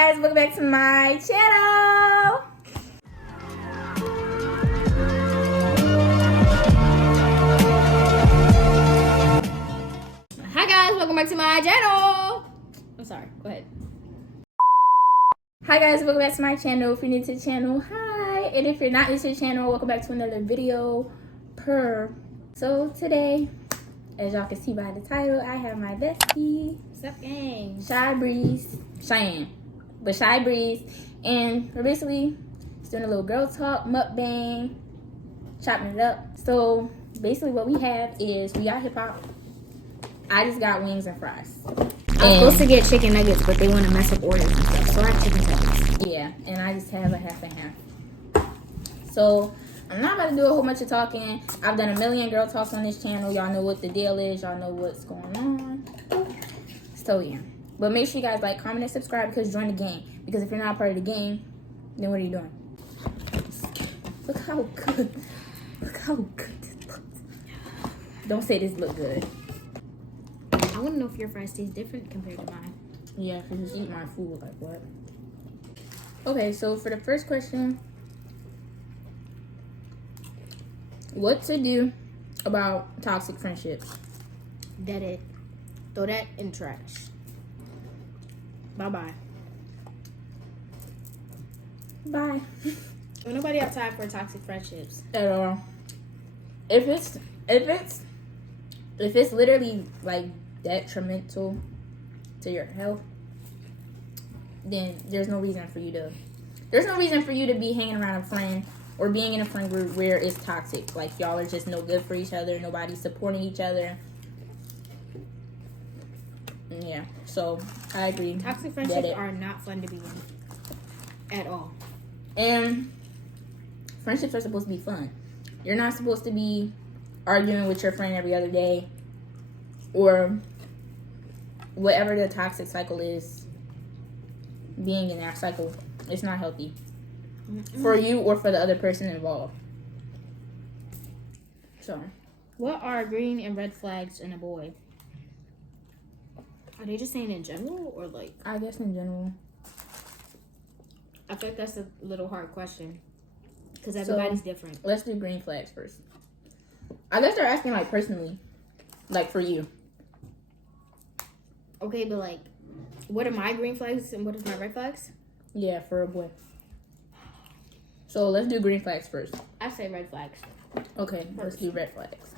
guys, welcome back to my channel. Hi guys, welcome back to my channel. I'm sorry, go ahead. Hi guys, welcome back to my channel. If you're new to the channel, hi. And if you're not new to the channel, welcome back to another video. So today, as y'all can see by the title, I have my bestie. What's up, gang? Shy Breeze. Cheyenne. But Shy Breeze. And we're basically just doing a little girl talk, mukbang, chopping it up. So basically what we have is we got hip hop. I just got wings and fries. I'm supposed to get chicken nuggets, but they want to mess up orders and stuff. So I have chicken nuggets. Yeah, and I just have a half and half. So I'm not about to do a whole bunch of talking. I've done a million girl talks on this channel. Y'all know what the deal is. Y'all know what's going on. So yeah. But make sure you guys like, comment, and subscribe because join the game. Because if you're not part of the game, then what are you doing? Look how good. Look how good this looks. Don't say this look good. I want to know if your fries taste different compared to mine. Yeah, because you eat my food. Like what? Okay, so for the first question, what to do about toxic friendships? Dead it. Throw that in trash. Bye-bye. Bye. Well, nobody have time for toxic friendships. At all. If it's literally like detrimental to your health, then there's no reason for you to be hanging around a friend or being in a friend group where it's toxic. Like y'all are just no good for each other, nobody's supporting each other. Yeah, so I agree. Toxic friendships are not fun to be in. At all. And friendships are supposed to be fun. You're not supposed to be arguing with your friend every other day or whatever the toxic cycle is. Being in that cycle, it's not healthy for you or for the other person involved. So, what are green and red flags in a boy? Are they just saying in general or like? I guess in general. I think that's a little hard question because everybody's different. Let's do green flags first. I guess they're asking like personally, like for you. Okay, but like, what are my green flags and what is my red flags? Yeah, for a boy. So let's do green flags first. I say red flags. Okay, let's do red flags.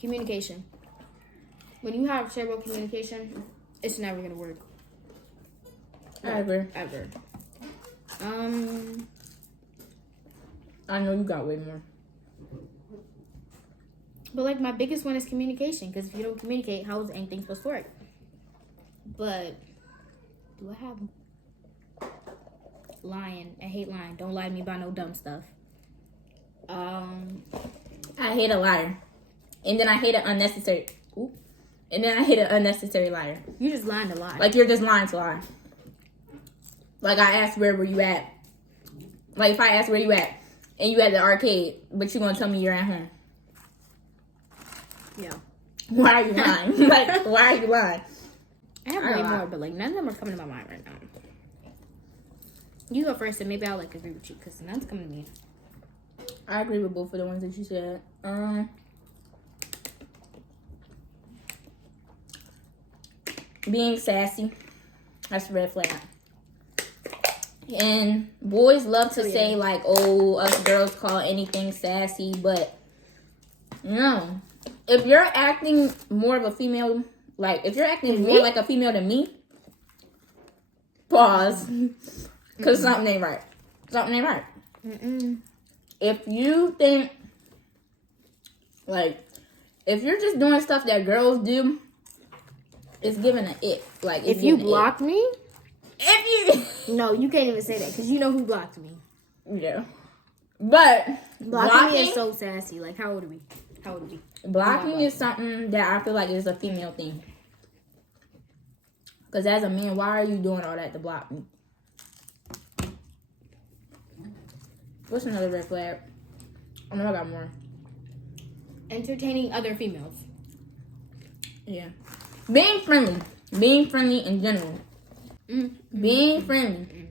Communication. When you have terrible communication, it's never gonna work. Ever. I know you got way more. But like my biggest one is communication, because if you don't communicate, how is anything supposed to work? But do I have lying? I hate lying. Don't lie to me about no dumb stuff. I hate a liar, and then I hate an unnecessary. Ooh. And then I hate an unnecessary liar. You just lying to lie. Like you're just lying to lie. Like I asked where were you at. Like if I asked where you at, and you at the arcade, but you gonna tell me you're at home. Yeah. Why are you lying? Like why are you lying? I have way more, but like none of them are coming to my mind right now. You go first, and maybe I'll like agree with you because none's coming to me. I agree with both of the ones that you said. Being sassy, that's a red flag. And boys love to say like, "Oh, us girls call anything sassy," but no. If you're acting more of a female, like if you're acting more like a female than me, pause, because something ain't right. Something ain't right. If you think, like, if you're just doing stuff that girls do, it's giving an it. Like, if you block me, if you no, you can't even say that because you know who blocked me. Yeah, but blocking me is so sassy. Like, how old are we? Blocking is something that I feel like is a female thing. Because as a man, why are you doing all that to block me? What's another red flag? I know I got more. Entertaining other females. Yeah. Being friendly in general. Being friendly.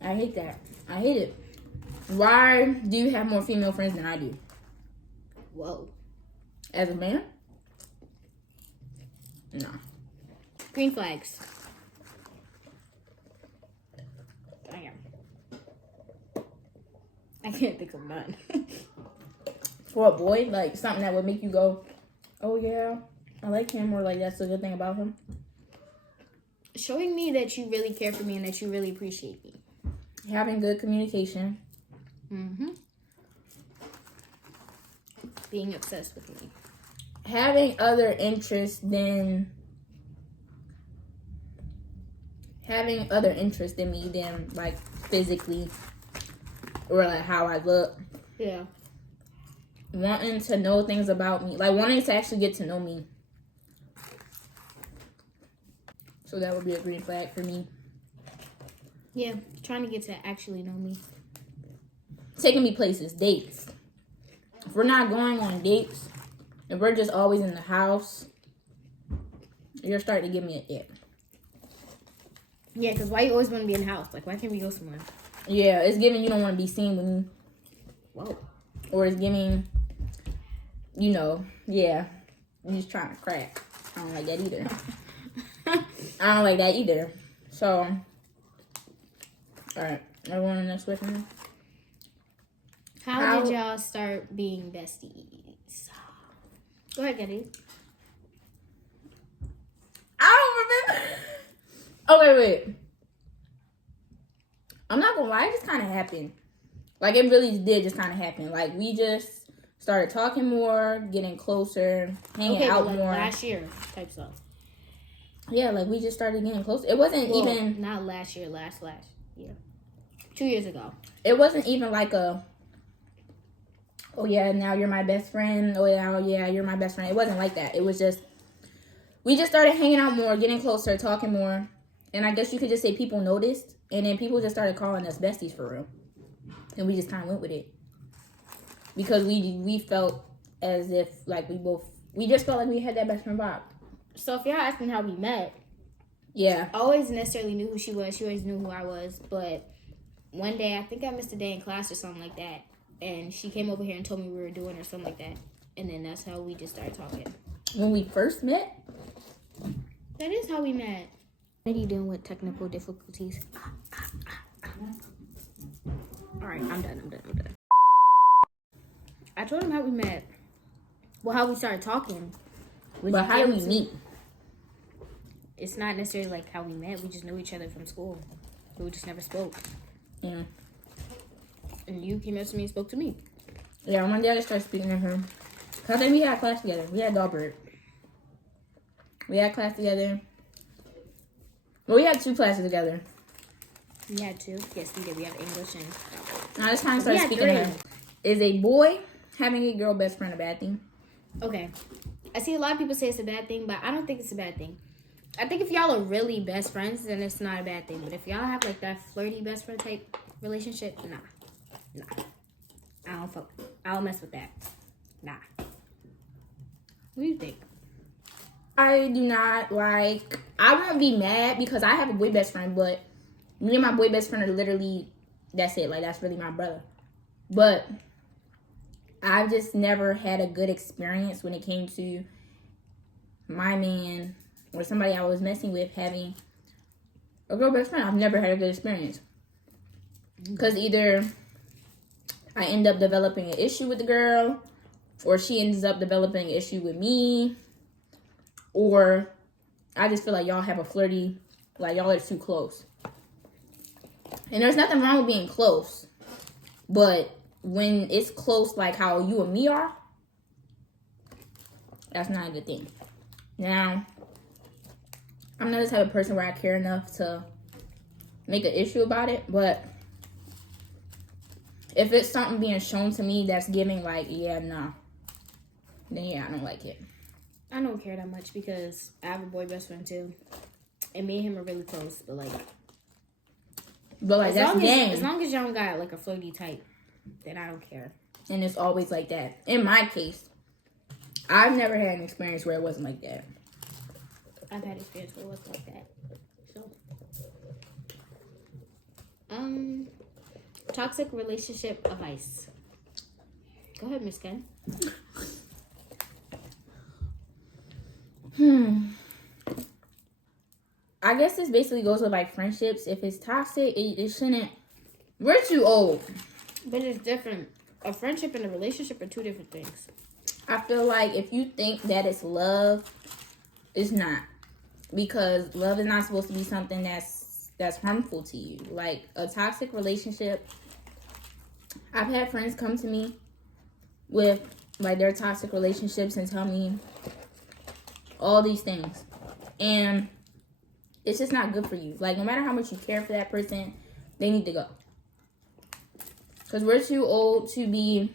I hate that. I hate it. Why do you have more female friends than I do? Whoa. As a man? No. Green flags. I can't think of none. For a boy, like something that would make you go, oh yeah, I like him, or like that's a good thing about him. Showing me that you really care for me and that you really appreciate me. Having good communication. Being obsessed with me. Having other interests than me than like physically or like how I look. Yeah. Wanting to know things about me, like wanting to actually get to know me. So that would be a green flag for me. Yeah, trying to get to actually know me. Taking me places, dates. If we're not going on dates, if we're just always in the house, you're starting to give me a ick. Yeah, because why you always want to be in the house? Like, why can't we go somewhere? Yeah, it's giving you don't want to be seen with me. Whoa. Or it's giving, you know, yeah, you're just trying to crack. I don't like that either. I don't like that either. So, alright, everyone on the next question. How did y'all start being besties? Go ahead, Getty. I don't remember. Oh, wait. I'm not gonna lie, it just kind of happened. Like, it really did just kind of happen. Like, we just started talking more, getting closer, hanging out like more. Last year type stuff. Yeah, like, we just started getting closer. It wasn't even... Not last year, last year. 2 years ago. It wasn't even like a... Oh, yeah, now you're my best friend. Oh, yeah, you're my best friend. It wasn't like that. It was just... We just started hanging out more, getting closer, talking more. And I guess you could just say people noticed. And then people just started calling us besties for real. And we just kind of went with it. Because we felt as if, like, we just felt like we had that best friend vibe. So if y'all asking how we met, yeah. I always necessarily knew who she was. She always knew who I was. But one day, I think I missed a day in class or something like that. And she came over here and told me we were doing or something like that. And then that's how we just started talking. When we first met? That is how we met. What are you doing with technical difficulties? Alright, I'm done. I told him how we met. Well, how we started talking. But how did we meet? It's not necessarily like how we met. We just knew each other from school. But we just never spoke. Yeah. And you came up to me and spoke to me. Yeah, one day I started speaking to her. Cause I think we had class together. We had Dahlberg. We had class together. Well, we had 2 classes together. We had 2? Yes, we did. We have English and... I just kind of started speaking to her. Is a boy having a girl best friend a bad thing? Okay. I see a lot of people say it's a bad thing, but I don't think it's a bad thing. I think if y'all are really best friends, then it's not a bad thing. But if y'all have like that flirty best friend type relationship, nah. I don't mess with that. Nah. What do you think? I do not like... I won't be mad because I have a boy best friend, but me and my boy best friend are literally... That's it. Like, that's really my brother. But I've just never had a good experience when it came to my man or somebody I was messing with having a girl best friend. I've never had a good experience. Because either I end up developing an issue with the girl, or she ends up developing an issue with me, or I just feel like y'all have a flirty, like y'all are too close. And there's nothing wrong with being close, but when it's close like how you and me are, that's not a good thing. Now, I'm not the type of person where I care enough to make an issue about it, but if it's something being shown to me that's giving like, yeah, nah, then yeah, I don't like it. I don't care that much because I have a boy best friend too. And me and him are really close, but like that's game. As long as y'all don't got like a flirty type, then I don't care. And it's always like that. In my case, I've never had an experience where it wasn't like that. I've had experience where it was like that. So, toxic relationship advice. Go ahead, Miss Ken. I guess this basically goes with like friendships. If it's toxic, it shouldn't. We're too old. But it's different. A friendship and a relationship are two different things. I feel like if you think that it's love, it's not. Because love is not supposed to be something that's harmful to you. Like a toxic relationship. I've had friends come to me with like their toxic relationships and tell me all these things. And it's just not good for you. Like no matter how much you care for that person, they need to go. Because we're too old to be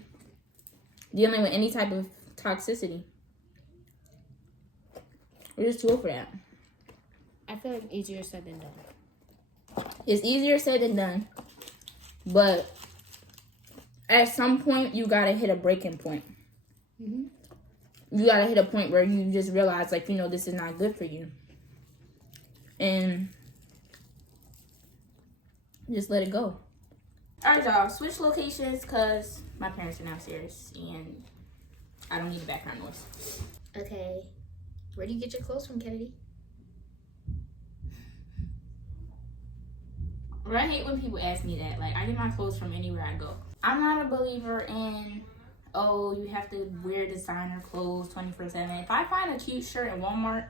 dealing with any type of toxicity. We're just too old for that. I feel like easier said than done. It's easier said than done. But at some point, you got to hit a breaking point. Mm-hmm. You got to hit a point where you just realize, like, you know, this is not good for you. And just let it go. All right, y'all. Switch locations because my parents are downstairs and I don't need the background noise. Okay. Where do you get your clothes from, Kennedy? I hate when people ask me that. Like, I get my clothes from anywhere I go. I'm not a believer in, oh, you have to wear designer clothes 24/7. If I find a cute shirt in Walmart,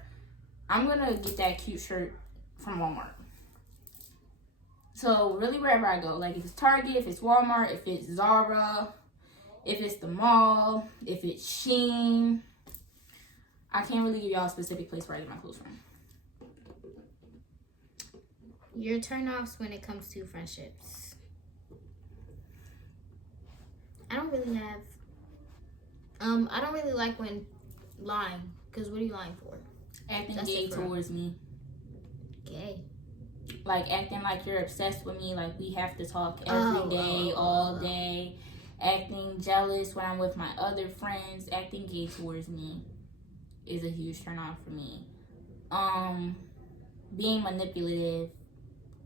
I'm going to get that cute shirt from Walmart. So, really, wherever I go, like if it's Target, if it's Walmart, if it's Zara, if it's the mall, if it's Shein, I can't really give y'all a specific place where I get my clothes from. Your turn-offs when it comes to friendships. I don't really have... I don't really like when lying. Because what are you lying for? Acting gay towards me. Gay? Like acting like you're obsessed with me, like we have to talk every day, all day. Acting jealous when I'm with my other friends. Acting gay towards me is a huge turn on for me. Being manipulative,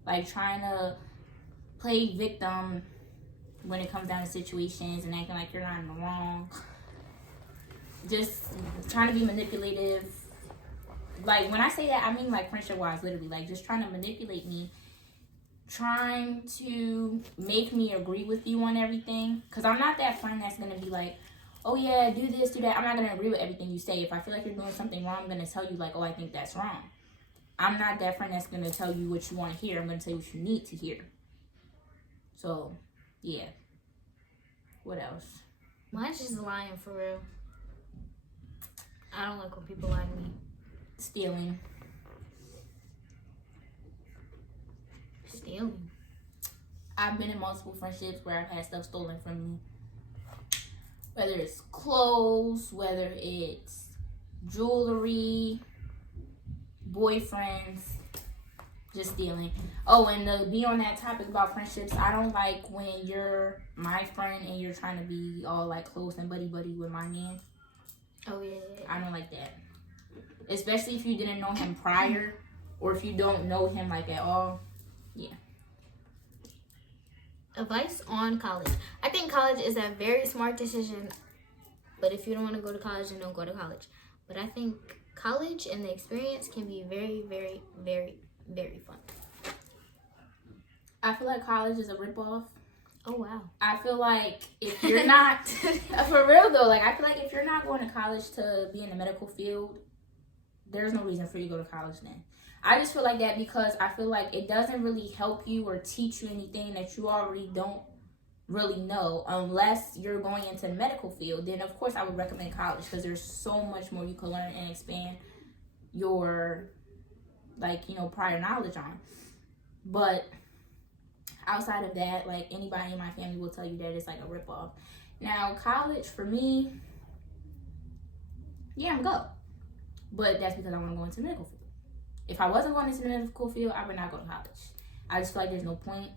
like trying to play victim when it comes down to situations and acting like you're not in the wrong. Just trying to be manipulative. Like, when I say that, I mean, like, friendship-wise, literally. Like, just trying to manipulate me. Trying to make me agree with you on everything. Because I'm not that friend that's going to be like, oh, yeah, do this, do that. I'm not going to agree with everything you say. If I feel like you're doing something wrong, I'm going to tell you, like, oh, I think that's wrong. I'm not that friend that's going to tell you what you want to hear. I'm going to tell you what you need to hear. So, yeah. What else? Mine's just lying, for real. I don't like when people lie to me. Stealing. I've been in multiple friendships where I've had stuff stolen from me. Whether it's clothes, whether it's jewelry, boyfriends, just stealing. Oh, and to be on that topic about friendships, I don't like when you're my friend and you're trying to be all like close and buddy-buddy with my man. Oh, yeah. I don't like that. Especially if you didn't know him prior or if you don't know him like at all. Yeah. Advice on college. I think college is a very smart decision. But if you don't want to go to college, then don't go to college. But I think college and the experience can be very, very, very, very fun. I feel like college is a ripoff. Oh, wow. I feel like if you're not, for real though, like I feel like if you're not going to college to be in the medical field, there's no reason for you to go to college then. I just feel like that because I feel like it doesn't really help you or teach you anything that you already don't really know unless you're going into the medical field. Then of course I would recommend college because there's so much more you can learn and expand your prior knowledge on. But outside of that, like anybody in my family will tell you that it's like a ripoff. Now college for me, yeah, I'm go. But that's because I want to go into the medical field. If I wasn't going into the medical field, I would not go to college. I just feel like there's no point.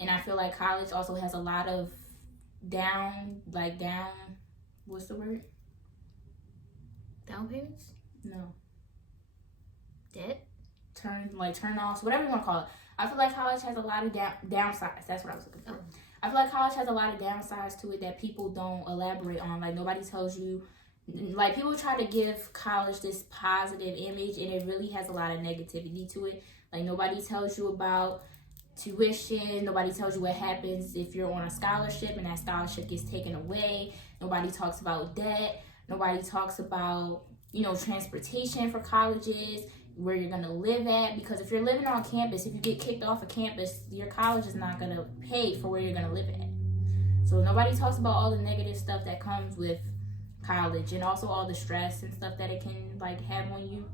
And I feel like college also has a lot of what's the word? Down payments? No. Debt? turn offs, whatever you want to call it. I feel like college has a lot of downsides. That's what I was looking for. I feel like college has a lot of downsides to it that people don't elaborate on. Like, nobody tells you. Like, people try to give college this positive image, and it really has a lot of negativity to it. Like, nobody tells you about tuition. Nobody tells you what happens if you're on a scholarship and that scholarship gets taken away. Nobody talks about debt. Nobody talks about, transportation for colleges, where you're going to live at. Because if you're living on campus, if you get kicked off of campus, your college is not going to pay for where you're going to live at. So nobody talks about all the negative stuff that comes with college, and also all the stress and stuff that it can have on you.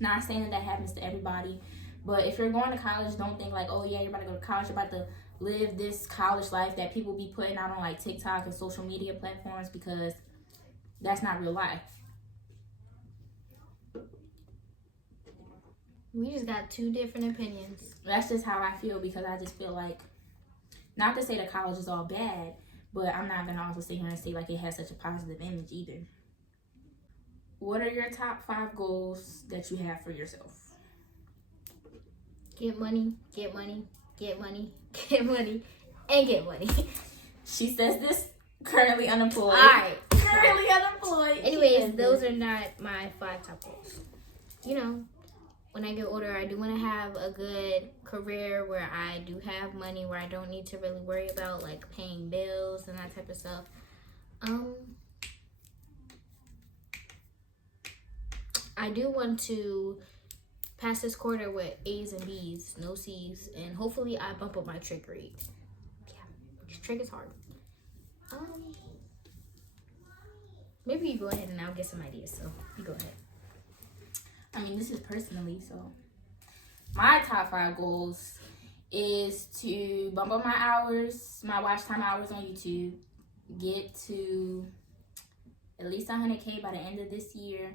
Not saying that happens to everybody, but if you're going to college, don't think like, oh yeah, you're about to go to college, you're about to live this college life that people be putting out on TikTok and social media platforms, because that's not real life. We just got two different opinions. That's just how I feel, because I just feel like, not to say that college is all bad, but I'm not going to also sit here and say it has such a positive image either. What are your top 5 goals that you have for yourself? Get money, get money, get money, get money, and get money. She says this currently unemployed. All right. Currently unemployed. Anyways, those are not my 5 top goals. When I get older, I do want to have a good career where I do have money, where I don't need to really worry about paying bills and that type of stuff. I do want to pass this quarter with A's and B's, no C's, and hopefully I bump up my trick rate. Yeah, trick is hard. Maybe you go ahead and I'll get some ideas. So you go ahead. I mean, this is personally, so my top 5 goals is to bump up my hours, my watch time hours on YouTube, get to at least 100K by the end of this year.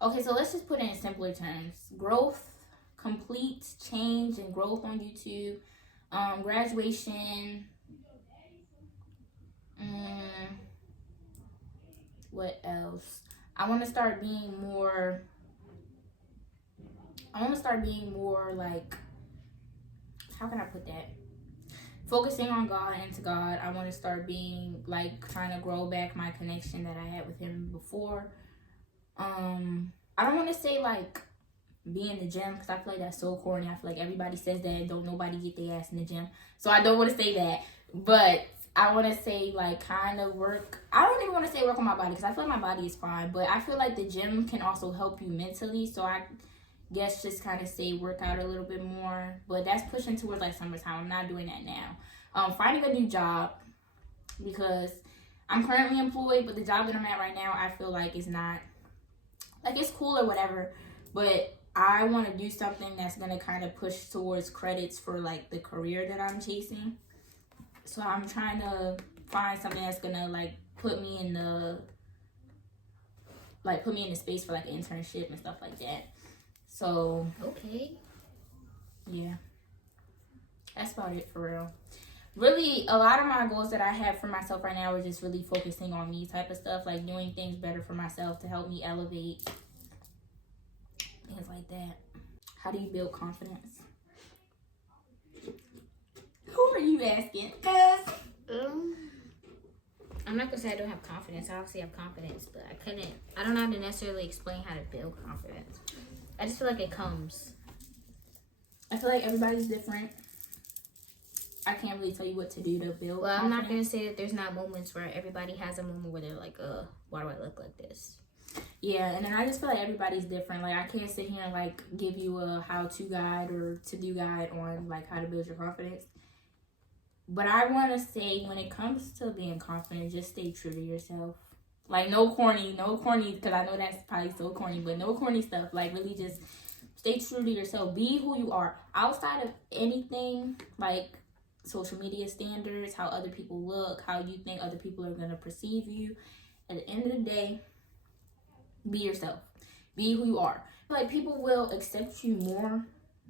Okay, so let's just put it in simpler terms. Growth, complete change and growth on YouTube, graduation, what else? I want to start being more how can I put that? Focusing on God and to God. I want to start being trying to grow back my connection that I had with him before. I don't want to say be in the gym, because I feel like that's so corny. I feel like everybody says that and don't nobody get their ass in the gym. So I don't want to say that. But I want to say kind of work. I don't even want to say work on my body, because I feel like my body is fine. But I feel like the gym can also help you mentally. So I guess just kind of say work out a little bit more. But that's pushing towards summertime. I'm not doing that now. Finding a new job, because I'm currently employed, but the job that I'm at right now, I feel like is not it's cool or whatever, but I want to do something that's going to kind of push towards credits for the career that I'm chasing. So I'm trying to find something that's going to put me in the space for an internship and stuff like that. So okay, yeah, that's about it for real. Really, a lot of my goals that I have for myself right now are just really focusing on me type of stuff, doing things better for myself to help me elevate, things like that. How do you build confidence? Who are you asking? I'm not gonna say I don't have confidence. I obviously have confidence, but I don't know how to necessarily explain how to build confidence. I just feel like it comes. I feel like everybody's different. I can't really tell you what to do to build confidence. I'm not going to say that there's not moments where everybody has a moment where they're why do I look like this? Yeah, and then I just feel like everybody's different. I can't sit here and give you a how-to guide or to-do guide on how to build your confidence. But I want to say, when it comes to being confident, just stay true to yourself. No corny, because I know that's probably so corny, but no corny stuff. Really just stay true to yourself. Be who you are. Outside of anything, social media standards, how other people look, how you think other people are going to perceive you. At the end of the day, be yourself. Be who you are. People will accept you more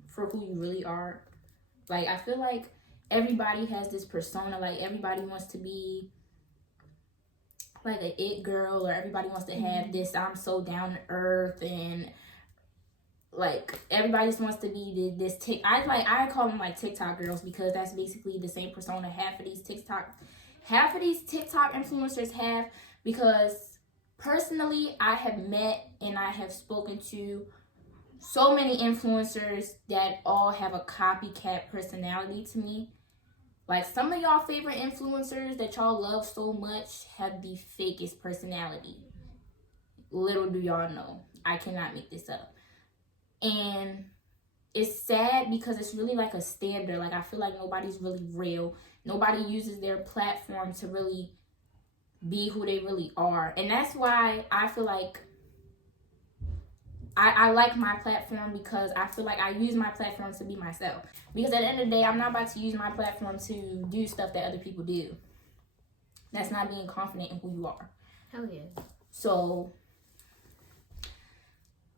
for who you really are. I feel like everybody has this persona. Everybody wants to be, like a it girl, or everybody wants to have this I'm so down to earth, and like everybody just wants to be this I call them like TikTok girls, because that's basically the same persona half of these TikTok influencers have. Because personally, I have met and I have spoken to so many influencers that all have a copycat personality to me. Like, some of y'all favorite influencers that y'all love so much have the fakest personality. Little do y'all know, I cannot make this up. And it's sad because it's really like a standard. Like, I feel like nobody's really real. Nobody uses their platform to really be who they really are. And that's why I feel like I like my platform, because I feel like I use my platform to be myself. Because at the end of the day, I'm not about to use my platform to do stuff that other people do. That's not being confident in who you are. Hell yeah. So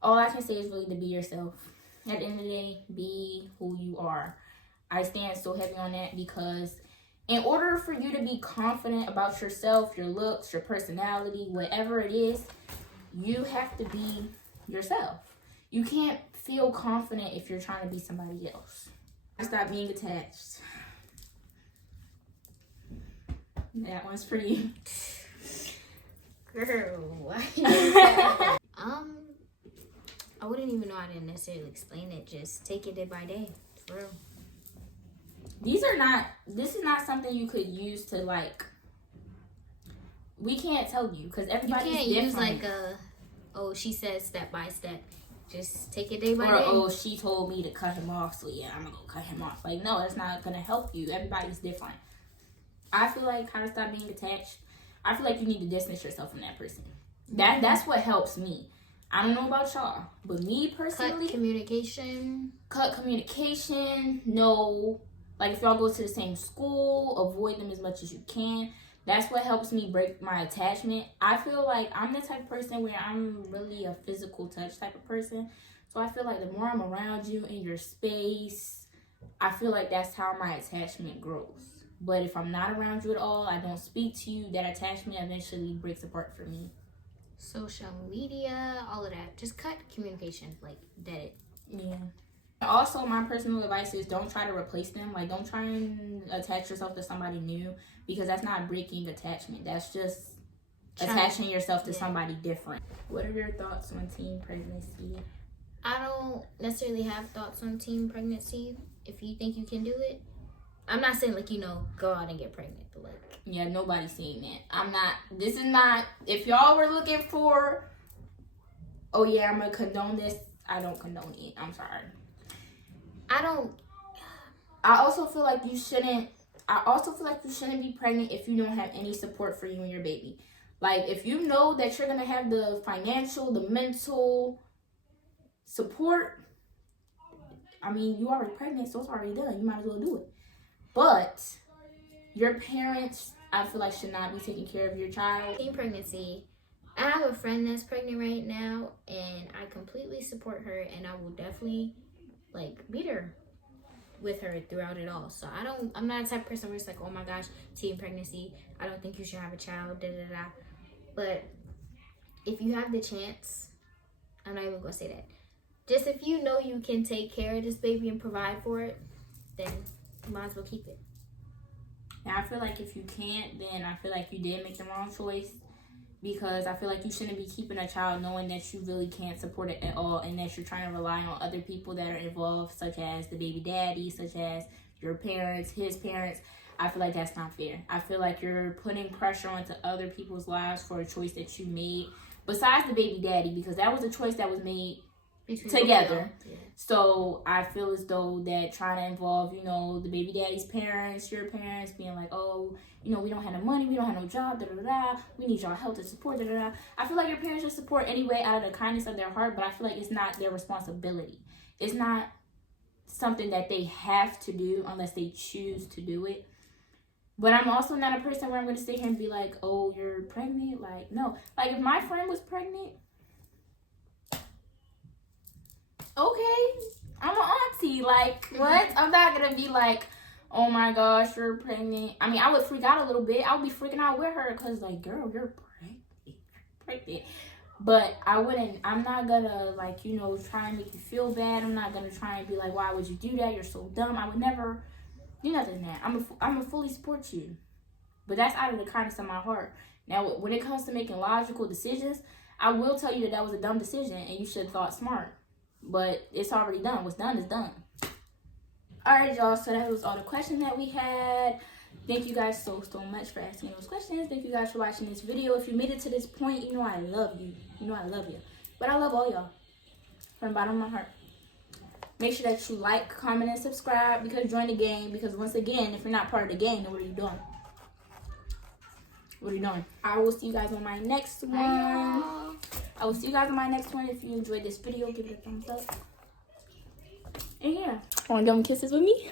all I can say is really to be yourself. At the end of the day, be who you are. I stand so heavy on that, because in order for you to be confident about yourself, your looks, your personality, whatever it is, you have to be yourself. You can't feel confident if you're trying to be somebody else. Stop being attached. That one's for you. Girl, why? I wouldn't even know how to necessarily explain it. Just take it day by day, for real. This is not something you could use to, like, we can't tell you, because everybody's different. You can't use like she said step by step. Just take it day by day. Or, she told me to cut him off, so yeah, I'm gonna go cut him off. Like, no, that's not gonna help you. Everybody's different. I feel like how to stop being attached. I feel like you need to distance yourself from that person. That's what helps me. I don't know about y'all, but me personally, cut communication. No, like, if y'all go to the same school, avoid them as much as you can. That's what helps me break my attachment. I feel like I'm the type of person where I'm really a physical touch type of person. So I feel like the more I'm around you in your space, I feel like that's how my attachment grows. But if I'm not around you at all, I don't speak to you, that attachment eventually breaks apart for me. Social media, all of that. Just cut communication, like, dead it. Yeah. Also, my personal advice is don't try to replace them. Like, don't try and attach yourself to somebody new, because that's not breaking attachment. That's just attaching yourself to somebody different. What are your thoughts on teen pregnancy? I don't necessarily have thoughts on teen pregnancy. If you think you can do it, I'm not saying, like, go out and get pregnant, but, like, yeah, nobody's saying that. This is not, if y'all were looking for, oh yeah, I'm gonna condone this, I don't condone it. I'm sorry. I also feel like you shouldn't be pregnant if you don't have any support for you and your baby. Like, if you know that you're gonna have the financial, the mental support, I mean, you already pregnant, so it's already done. You might as well do it. But your parents, I feel like, should not be taking care of your child. Teen pregnancy. I have a friend that's pregnant right now, and I completely support her, and I will definitely, like, be there with her throughout it all. So I'm not the type of person where it's like, oh my gosh, teen pregnancy, I don't think you should have a child, da-da-da. But if you have the chance, I'm not even gonna say that. Just if you know you can take care of this baby and provide for it, then you might as well keep it. And I feel like if you can't, then I feel like you did make the wrong choice. Because I feel like you shouldn't be keeping a child knowing that you really can't support it at all, and that you're trying to rely on other people that are involved, such as the baby daddy, such as your parents, his parents. I feel like that's not fair. I feel like you're putting pressure onto other people's lives for a choice that you made, besides the baby daddy, because that was a choice that was made together. Yeah. So I feel as though that trying to involve, the baby daddy's parents, your parents, being like, oh, we don't have no money, we don't have no job, we need y'all help to support, I feel like your parents should support anyway out of the kindness of their heart, but I feel like it's not their responsibility. It's not something that they have to do unless they choose to do it. But I'm also not a person where I'm going to sit here and be like, oh, you're pregnant? Like, no. Like, if my friend was pregnant, okay, I'm an auntie. Like, what? I'm not going to be like, oh my gosh, you're pregnant. I mean, I would freak out a little bit. I would be freaking out with her because, like, girl, you're it. But I'm not gonna, like, you know, try and make you feel bad. I'm not gonna try and be like, why would you do that? You're so dumb. I would never do nothing like that. I'm gonna fully support you. But that's out of the kindness of my heart. Now, when it comes to making logical decisions, I will tell you that was a dumb decision and you should have thought smart. But it's already done. What's done is done. Alright, y'all. So that was all the questions that we had. Thank you guys so much for asking those questions. Thank you guys for watching this video. If you made it to this point, you know I love you. You know I love you. But I love all y'all. From the bottom of my heart. Make sure that you like, comment, and subscribe. Because join the game. Because once again, if you're not part of the game, then what are you doing? What are you doing? I will see you guys on my next one. I will see you guys on my next one. If you enjoyed this video, give it a thumbs up. And yeah. Want to give them kisses with me?